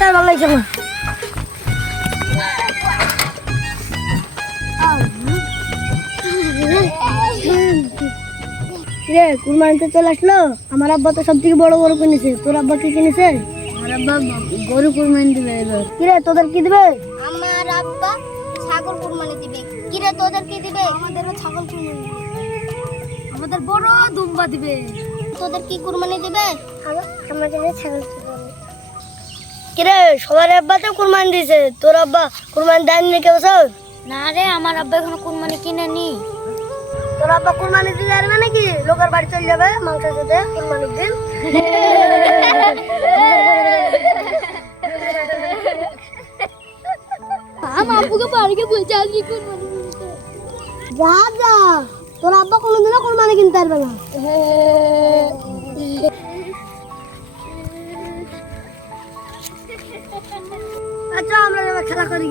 চলো রে কুরবানিতে চলে আসলো? আমার আব্বা তো সব থেকে বড় গরু কিনেছে। তোর আব্বা কি কিনেছে? আমার আব্বা গরু কুরবানি দিবে এবার। কিরে তোদের কি দিবে? আমার আব্বা ছাগল কুরবানি দিবে। কিরে তোদের কি দিবে? আমাদেরও ছাগল কুরবানি আমাদের বড় দুম্বা দিবে। তোদের কি কুরবানি দিবে? আমাদের ছাগল কিরে সবার আব্বা তো কুরবানি দিয়েছে তোর আব্বা কুরবানি দেয়নি কেউ স্যার? না রে আমার আব্বা এখনও কুরবানি কিনে নি তোর আব্বা কুরবানি দিতে পারবে নাকি? লোকের বাড়ি চলে যাবে মাংস খেতে কুরবানির দিন। আমার আব্বুকে বাড়িকে বলছে আজকে কুরবানি যা যা তোর আব্বা কোনোদিনও কুরবানি কিনতে পারবে না। করি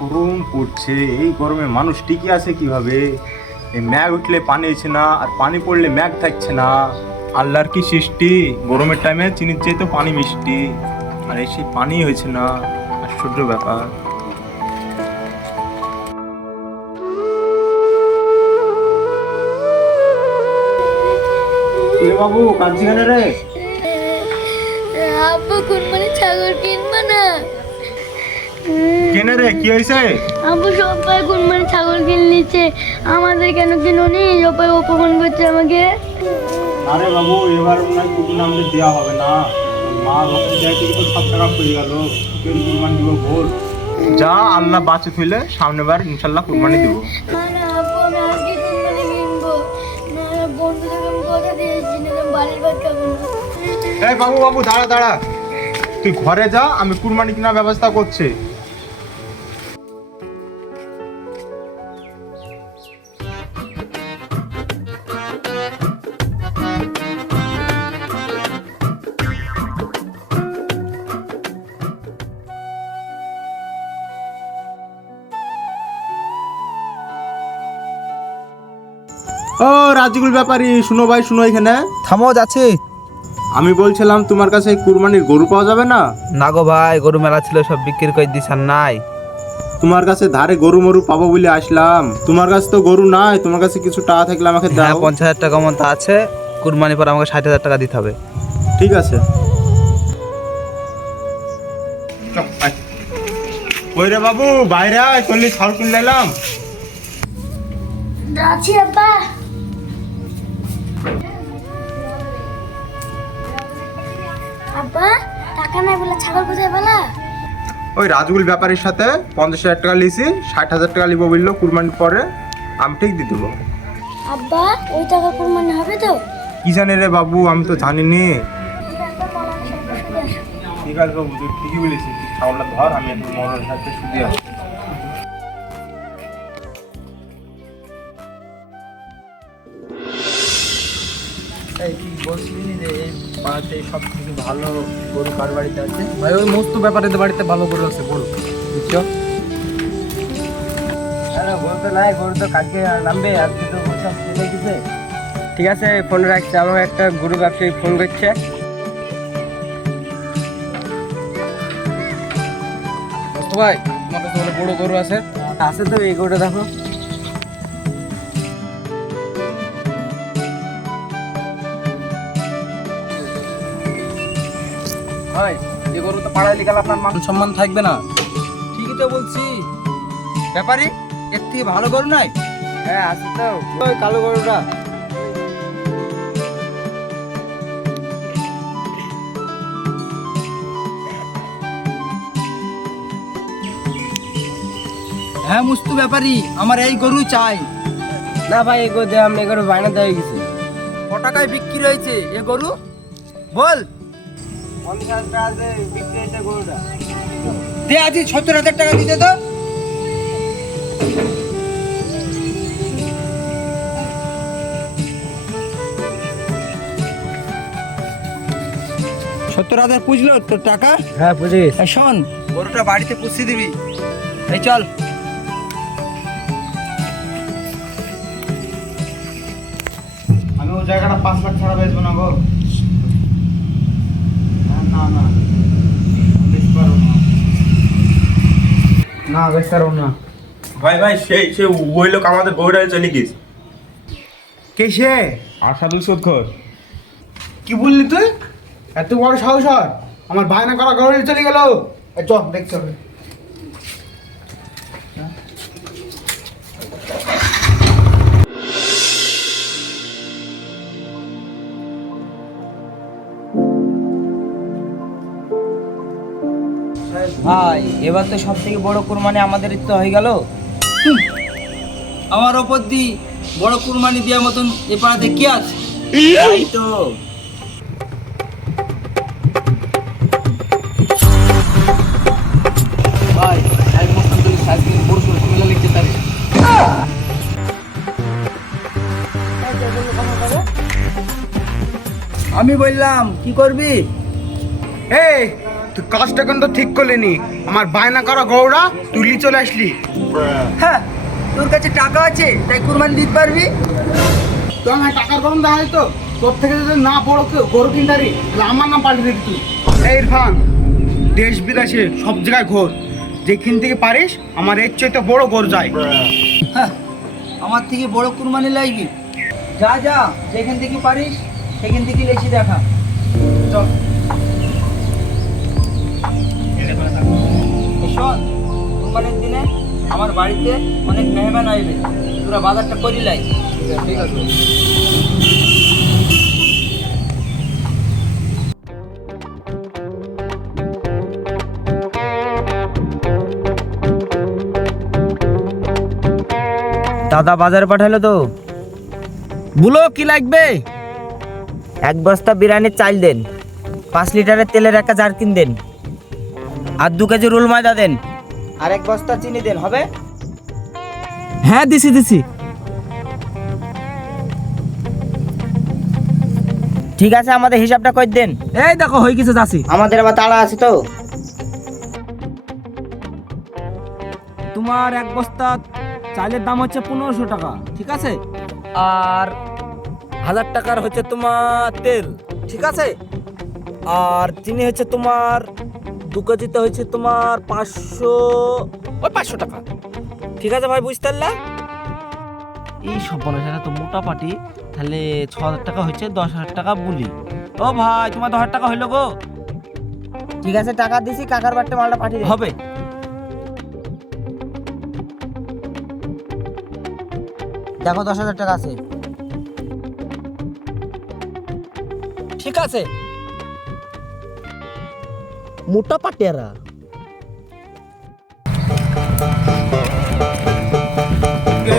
গরম পড়ছে এই গরমে মানুষ টিকে আছে কীভাবে? এই ম্যাগ উঠলে পানি হচ্ছে না আর পানি পড়লে ম্যাগ থাকছে না। আল্লাহর কি সৃষ্টি? গরমের টাইমে চিনির চেয়ে তো পানি মিষ্টি। আর এই সেই পানি হয়েছে না আশ্চর্য ব্যাপার। বাবু কাঁদছি কেন রে? আব্বু কুরবানি ছাগল কিনবে না? কেনে রে কি হয়েছে আব্বু সবাই কুরবানি ছাগল কিনে নিচ্ছে? আমাদের কেন কিনুনি সবাই অপমান করছে আমাকে। আরে বাবু এবার মনে হয় কুকুর দেওয়া হবে না। মা তো সব টাকা পড়ে গেল। কেন কুরবানি দিব বল যা আল্লাহ বাঁচে থইলে সামনে বার ইনশাল্লাহ কুরবানি দিব। বাবু বাবু দাঁড়া দাঁড়া। তুই ঘরে যা আমি কুরবানি কেনার ব্যবস্থা করছি। ও রাজিকুল ব্যাপারী শুনো ভাই শুনো এখানে। থামো যাচ্ছে। আমি বলছিলাম তোমার কাছে কুরবানির গরু পাওয়া যাবে না? না গো ভাই গরু মেলা ছিল সব বিক্রি করে আর নাই। তোমার কাছে ধারে গরু মরু পাবো বলে আসলাম। তোমার কাছে তো গরু নাই তোমার কাছে কিছু টাকা থাকলে আমাকে হ্যাঁ দাও। পঞ্চাশ হাজার টাকা মতো আছে কুরবানি পর আমাকে ষাট হাজার টাকা দিতে হবে। ঠিক আছে। কই রে বাবু বাইরে আয় চল্লিশ ছাড় কিনে এলাম। আব্বা। আব্বা টাকা নাই বলে ছাগল কোথায় বলা? ওই রাজগুল ব্যাপারীর সাথে পঞ্চাশ হাজার টাকা লিছি ষাট হাজার টাকা লিবো বলল কুরবানির পরে আমি ঠিক দিয়ে দেবো। আব্বা ওই টাকা কুরবানি হবে তো? কি জানি রে বাবু আমি তো জানি নি ঠিক আছে বাবু তুই ঠিকই বলেছিস ছাগলটা ধর আমি একটু মনের সাথে শুধু আসি এই তুই বলছিলি যে এই পাড়াতে সব থেকে ভালো গরু কার বাড়িতে আছে? ভাই ওই মস্ত ব্যাপারে বাড়িতে ভালো গরু আছে বল বুঝছ? গরু তো নাই গরু তো নামবে সব চলে ঠিক আছে ফোন রাখছি আমাকে একটা গরু ব্যবসায়ী ফোন করছে। ভাই তোমার কাছে বড় বড় গরু আছে? আছে তো এই গরুটা দেখো। ভাই গরু তো পাড়ায় লিখাল আপনার মান সম্মান থাকবে না। ঠিকই তো বলছি। ব্যাপারি এর থেকে ভালো গরু নাই? হ্যাঁ আছে তো। ওই কালো গরুটা। হ্যাঁ মুস্তু ব্যাপারি আমার এই গরু চাই। না ভাই এই গরু আমি এই গরু বায়না দেওয়া গেছে। ক টাকায় বিক্রি হয়েছে এ গরু? বল। দে আজি সত্তর হাজার টাকা দিতে তো। সত্তর হাজার পুজলো তোর টাকা? হ্যাঁ পুজিস। শোন গরুটা বাড়িতে পুষি দিবি। এই চল। আমি ও জায়গাটা পাঁচ লাখ ছাড়া বেচবো না গো। না, না। না। ভাই ভাই সেই সে ওই লোক আমাদের বউটা চলে গিস কে সে? আশাদুল সুদখর কি বললি তুই? এত বড় সাহস আমার বায়না করা গরমে চলে গেল। চল চ দেখতে হবে। ভাই, এবার তো সব থেকে বড় কুরবানি আমাদের তো হয়ে গেল। আমার ওপর দি বড় কুরবানি দেওয়ার মতন এ পাড়াতে কি আছে? তো। আমি বললাম, কি করবি? এই তুই কাজটা কিন্তু ঠিক করলি নি। আমার বায়না করা গৌড়া তুই নিয়ে চলে আসলি। হ্যাঁ তোর কাছে টাকা আছে তাই কুরবানি দিতে পারবি? তো আমার টাকার গরম দেখা তো। তোর থেকে যদি না বড় কেউ গরু কিনতারি তাহলে আমার নাম পাল্টে দিবি তুই। এই ইরফান দেশ বিদেশে সব জায়গায় ঘোর। যেখান থেকে পারিস আমার এর চাইতে বড় গরু যায় হ্যাঁ আমার থেকে বড় কুরবানি লাগবি। যা যা যেখান থেকে পারিস সেখান থেকে লেখি দেখা। চল। শোন কুরবানির দিনে আমার বাড়িতে অনেক মেহমান আসবে। তোরা বাজারটা করি লাই। ঠিক আছে। দাদা বাজারে পাঠালো তো। বলো, কি লাগবে? এক বস্তা বিরিয়ানির চাল দেন। পাঁচ লিটারের তেলের একটা জারকিন দেন। আর দু কেজি রুল ময়দা দেন। আর এক বস্তা চিনি দেন হবে? হ্যাঁ দিছি দিছি। ঠিক আছে আমাদের হিসাবটা কই দেন? এই দেখো হয়ে গেছে যাচ্ছি। আমাদের আবার তাড়া আছে তো। তোমার এক বস্তা চালের দাম হচ্ছে পনেরোশো টাকা ঠিক আছে? আর হাজার টাকার হচ্ছে তোমার তেল ঠিক আছে? আর চিনি হচ্ছে তোমার দু কেজিতে হচ্ছে তোমার পাঁচশো ওই পাঁচশো টাকা। ঠিক আছে ভাই বুঝতে পারলে? এই সব বলে সেটা তো মোটা পাটি তাহলে ছ হাজার টাকা হচ্ছে দশ হাজার টাকা বলি। ও ভাই তোমার দশ হাজার টাকা হইল গো। ঠিক আছে টাকা দিছি কাকার বাড়িতে মালটা পাঠিয়ে হবে। দেখো দশ হাজার টাকা আছে। ঠিক আছে। মোটা পাটিয়ারা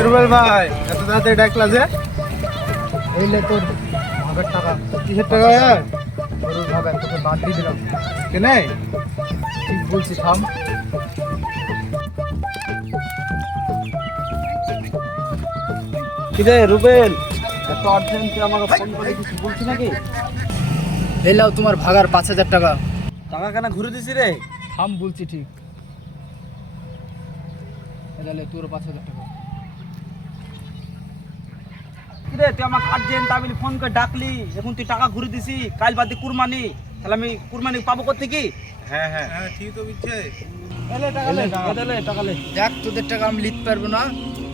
রুবেল ভাই এত তাড়াতাড়ি ডাকলা যে? এইলে তোর ভাগের টাকা কিসের হয়? তোকে বাদ দিয়ে দিলাম। কেনে ঠিক বলছি থাম। কিরে রুবেল এত অর্জেন্ট আমাকে ফোন করে কিছু বলছি নাকি? এলাও তোমার ভাগার পাঁচ হাজার টাকা। টাকা কেন ঘুরে দিছি রে। থাম বলছি ঠিক। এলালে তোর পাঁচ হাজার টাকা। কিরে তুই আমাকে আর্জেন্ট আমি ফোন করে ডাকলি এখন তুই টাকা ঘুরে দিছি কাল বাদে কুরবানি। তাহলে আমি কুরবানি পাবো করতে কি? হ্যাঁ হ্যাঁ। ঠিক তো বুঝছে এলে টাকা লে টাকা লে টাকা লে। দেখ তোদের টাকা আমি লিখতে পারব না।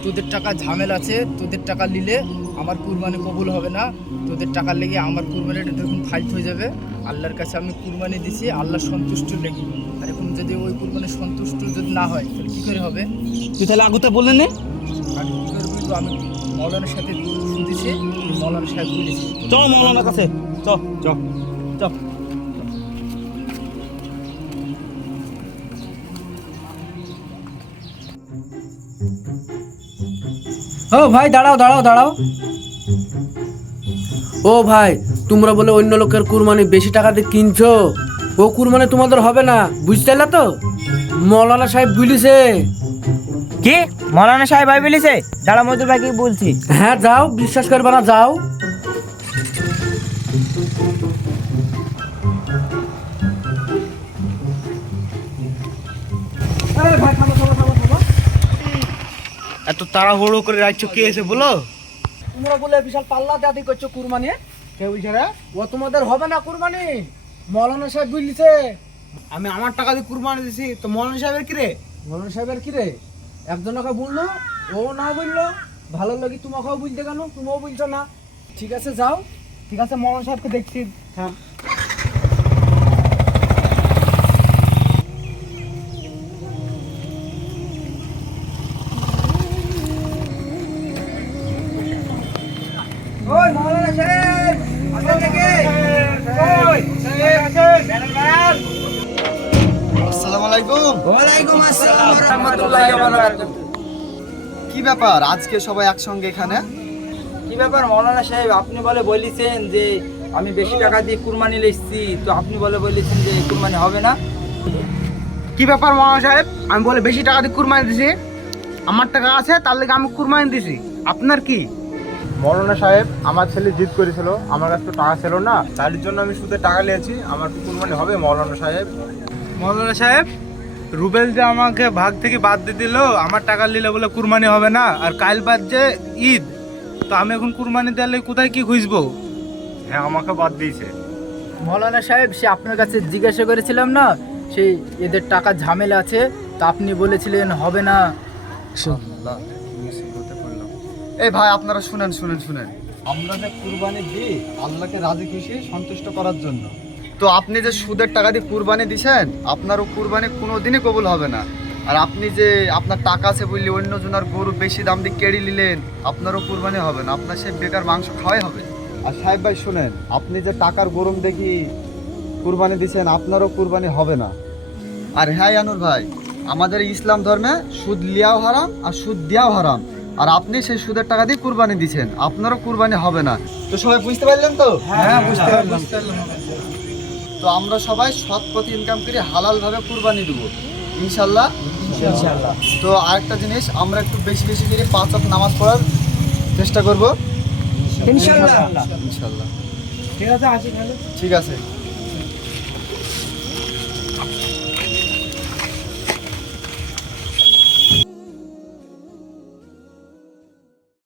তোদের টাকা ঝামেলা আছে তোদের টাকা নিলে আমার কুরবানি কবুল হবে না। তোদের টাকা লেগে আমার কুরবানিটা দেখুন ফাইট হয়ে যাবে। আল্লাহর কাছে আমি কুরবানি দিছি আল্লাহ সন্তুষ্ট লেগে আর এখন যদি ওই কুরবানি সন্তুষ্ট যদি না হয় তাহলে কী করে হবে? তুই তাহলে আগুতে বললেন নে? আর কী আমি মৌলানার সাথে শুনতেছি মৌলানা সাহেব বলেছি। চ মৌলানার কাছে চ। চ। চ। ও ভাই দাঁড়াও দাঁড়াও দাঁড়াও। ও ভাই তোমরা বলে অন্য লোকের কুরবানি বেশি টাকা দিয়ে কিনছো? ও কুরবানি তোমাদের হবে না বুঝতে পারলা তো? মৌলানা সাহেব বলিছে। কি? মৌলানা সাহেব ভাই বলিছে? দাঁড়া মজুর ভাই কি বলছি। হ্যাঁ যাও বিশ্বাস করবে না যাও। এত তাড়াহুড়ো করে রাখছো কে এসে বলো? তোমরা বলে বিশাল পাল্লা দাদি করছ কুরবানি আমি আমার টাকা দিয়ে কুরবানি দিছি, তো সাহেবের কি রে সাহেবের কি রে একজনকে বলল, ও না বলল, ভালো লাগে তোমাকেও বুঝতে তুমিও না। ঠিক আছে, যাও। ঠিক আছে, মলন সাহেবকে দেখছি। হ্যাঁ কি ব্যাপার আজকে সবাই একসঙ্গে এখানে? কি ব্যাপার মৌলানা সাহেব আপনি বলে বলেছেন যে আমি বেশি টাকা দিয়ে কুরবানি লিখছি তো আপনি বলে বলেছেন যে কুরবানি হবে না? কি ব্যাপার মৌলানা সাহেব? আমি বলে বেশি টাকা দিয়ে কুরবানি দিছি আমার টাকা আছে তার লেগে আমি কুরবানি দিছি। আপনার কি? মৌলানা সাহেব আমার ছেলে জিদ করেছিল আমার কাছে তো টাকা ছিল না তার জন্য আমি সুদে টাকা নিয়েছি আমার কি কুরবানি হবে মৌলানা সাহেব? মৌলানা সাহেব রুবেল যে আমাকে ভাগ থেকে বাদ দিয়ে দিল আমার টাকা নিলে বলে কুরবানি হবে না আর কাল বাদ যে ঈদ তো আমি এখন কুরবানি দিলে কোথায় কি খুঁজবো? হ্যাঁ আমাকে বাদ দিয়েছে। মৌলানা সাহেব সে আপনার কাছে জিজ্ঞাসা করেছিলাম না সেই এদের টাকা ঝামেলা আছে তা আপনি বলেছিলেন হবে না। আল্লাহ। এই ভাই আপনারা শুনেন শুনেন শুনেন। আমরা যে কুরবানি দিই আল্লাহকে রাজি খুশি সন্তুষ্ট করার জন্য। তো আপনি যে সুদের টাকা দিয়ে কুরবানি দিছেন আপনারও কুরবানি কোনো দিনই কবুল হবে না। আর আপনি যে আপনার টাকা আছে বললে অন্য জনের গরু বেশি দাম দিয়ে কেড়ে নিলেন আপনারও কুরবানি হবে না আপনার সে বেকার মাংস খাওয়াই হবে। আর সাহেব ভাই শুনেন আপনি যে টাকার গরম দেখি কুরবানি দিছেন আপনারও কুরবানি হবে না। আর হ্যাঁ ইয়ানুর ভাই আমাদের ইসলাম ধর্মে সুদ লিয়াও হারাম আর সুদ দেওয়াও হারাম। আর আপনি সেই সুদের টাকা দিয়ে কুরবানি দিচ্ছেন আপনারও কুরবানি হবে না। তো সবাই বুঝতে পারলেন তো? হ্যাঁ বুঝতে পারলাম। তো আমরা সবাই সৎ পথে ইনকাম করে হালাল ভাবে কুরবানি দেবো। ইনশাল্লাহ ইনশাল্লাহ তো আরেকটা জিনিস আমরা একটু বেশি বেশি করে পাঁচ ওয়াক্ত নামাজ পড়ার চেষ্টা করব। ইনশাল্লাহ ইনশাল্লাহ ঠিক আছে আসি ঠিক আছে।